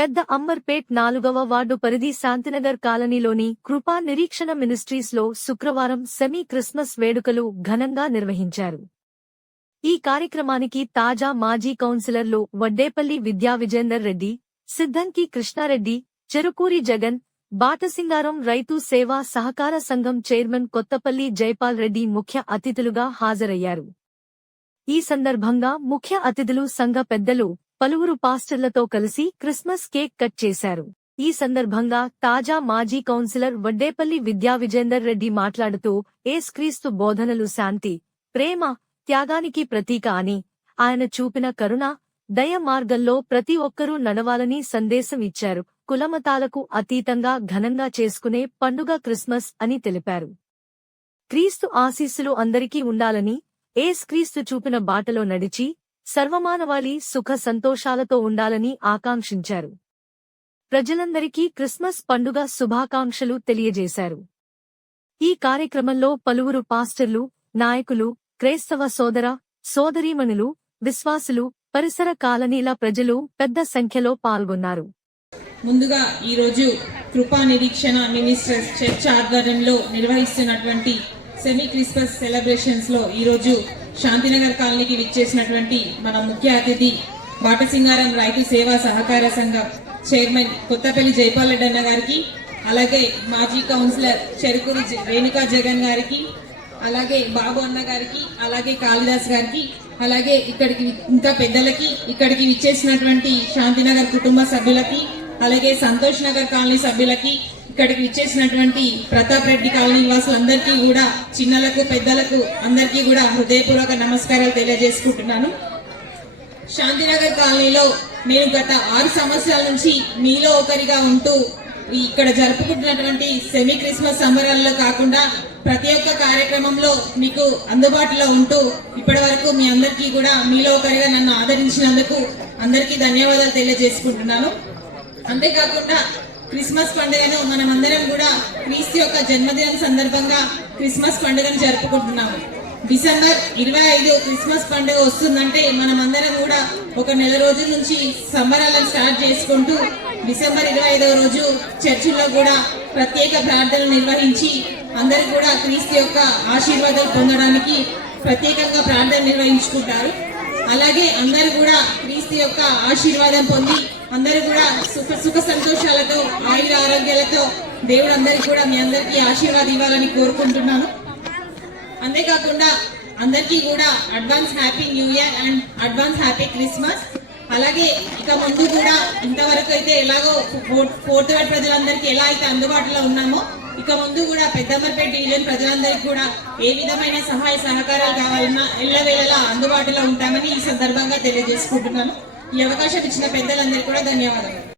పెద్ద అంబర్పేట్ 4వ వార్డు పరిధి శాంతినగర్ కాలనీలోని కృపా నిరీక్షణ మినిస్ట్రీస్లో శుక్రవారం సెమీ క్రిస్మస్ వేడుకలు ఘనంగా నిర్వహించారు. ఈ కార్యక్రమానికి తాజా మాజీ కౌన్సిలర్లు వడ్డేపల్లి విద్యావిజేందర్ రెడ్డి, సిద్దంకి కృష్ణారెడ్డి, చెరుకూరి జగన్, బాటసింగారం రైతు సేవా సహకార సంఘం చైర్మన్ కొత్తపల్లి జైపాల్ రెడ్డి ముఖ్య అతిథులుగా హాజరయ్యారు. ఈ సందర్భంగా ముఖ్య అతిథులు సంఘ పెద్దలు, పలువురు పాస్టర్లతో కలిసి క్రిస్మస్ కేక్ కట్ చేశారు. ఈ సందర్భంగా తాజా మాజీ కౌన్సిలర్ వడ్డేపల్లి విద్యావిజేందర్ రెడ్డి మాట్లాడుతూ యేసుక్రీస్తు బోధనలు శాంతి, ప్రేమ, త్యాగానికి ప్రతీక అని, ఆయన చూపిన కరుణ, దయ మార్గంలో ప్రతి ఒక్కరూ నడవాలని సందేశం ఇచ్చారు. కులమతాలకు అతీతంగా ఘనంగా చేసుకునే పండుగ క్రిస్మస్ అని తెలిపారు. క్రీస్తు ఆశీస్సులు అందరికీ ఉండాలని, యేసుక్రీస్తు చూపిన బాటలో నడిచి సర్వమానవాళి సుఖ సంతోషాలతో ఉండాలని ఆకాంక్షించారు. ప్రజలందరికీ క్రిస్మస్ పండుగ శుభాకాంక్షలు తెలియజేశారు. ఈ కార్యక్రమంలో పలువురు పాస్టర్లు, నాయకులు, క్రైస్తవ సోదర సోదరీమణులు, విశ్వాసులు, పరిసర కాలనీల ప్రజలు పెద్ద సంఖ్యలో పాల్గొన్నారు. ముందుగా ఈరోజు కృపా నిరీక్షణ మినిస్టర్స్ చర్చ్ ఆధ్వర్యంలో నిర్వహిస్తున్నటువంటి సెమీ క్రిస్మస్ సెలబ్రేషన్స్ లో ఈరోజు శాంతినగర్ కాలనీకి విచ్చేసినటువంటి మన ముఖ్య అతిథి బాటసింగారం రైతు సేవా సహకార సంఘం చైర్మన్ కొత్తపల్లి జైపాల్ రెడ్డి అన్న గారికి, అలాగే మాజీ కౌన్సిలర్ చెరుకూరి రేణుకా జగన్ గారికి, అలాగే బాబు అన్న గారికి, అలాగే కాళిదాస్ గారికి, అలాగే ఇక్కడికి ఇంకా పెద్దలకి, ఇక్కడికి విచ్చేసినటువంటి శాంతినగర్ కుటుంబ సభ్యులకి, అలాగే సంతోష్ నగర్ కాలనీ సభ్యులకి, ఇక్కడికి విచ్చేసినటువంటి ప్రతాప్ రెడ్డి కాలనీ నివాసులందరికీ కూడా, చిన్నలకు పెద్దలకు అందరికీ కూడా హృదయపూర్వక నమస్కారాలు తెలియజేసుకుంటున్నాను. శాంతినగర్ కాలనీలో నేను గత 6 సంవత్సరాల నుంచి మీలో ఒకరిగా ఉంటూ ఇక్కడ జరుపుకుంటున్నటువంటి సెమీ క్రిస్మస్ సంబరాల్లో కాకుండా ప్రతి ఒక్క కార్యక్రమంలో మీకు అందుబాటులో ఉంటూ ఇప్పటి వరకు మీ అందరికీ కూడా మీలో ఒకరిగా నన్ను ఆదరించినందుకు అందరికీ ధన్యవాదాలు తెలియజేసుకుంటున్నాను. అంతేకాకుండా క్రిస్మస్ పండుగను మనమందరం కూడా క్రీస్తు యొక్క జన్మదినం సందర్భంగా క్రిస్మస్ పండుగను జరుపుకుంటున్నాము. డిసెంబర్ 25 క్రిస్మస్ పండుగ వస్తుందంటే మనమందరం కూడా ఒక నెల రోజుల నుంచి సంబరాలను స్టార్ట్ చేసుకుంటూ డిసెంబర్ 25వ రోజు చర్చిలో కూడా ప్రత్యేక ప్రార్థనలు నిర్వహించి అందరూ కూడా క్రీస్తు యొక్క ఆశీర్వాదాలు పొందడానికి ప్రత్యేకంగా ప్రార్థన నిర్వహించుకుంటారు. అలాగే అందరూ కూడా క్రీస్తు యొక్క ఆశీర్వాదం పొంది అందరూ కూడా సుఖ సంతోషాలతో ఆయుర ఆరోగ్యాలతో దేవుడు అందరికీ కూడా మీ అందరికీ ఆశీర్వాదం ఇవ్వాలని కోరుకుంటున్నాను. అంతేకాకుండా అందరికీ కూడా advance happy new year and advance happy Christmas. అలాగే ఇక ముందు కూడా ఇంతవరకు అయితే ఎలాగో 4th వార్డ్ ప్రజలందరికీ ఎలా అయితే అందుబాటులో ఉన్నామో ఇక ముందు కూడా పెద్దంబర్పేట డివిజన్ ప్రజలందరికీ కూడా ఏ విధమైన సహాయ సహకారాలు కావాలన్నా ఎల్లవేళలా అందుబాటులో ఉంటామని ఈ సందర్భంగా తెలియజేసుకుంటున్నాను. ఈ అవకాశం ఇచ్చిన పెద్దలందరికీ కూడా ధన్యవాదాలు.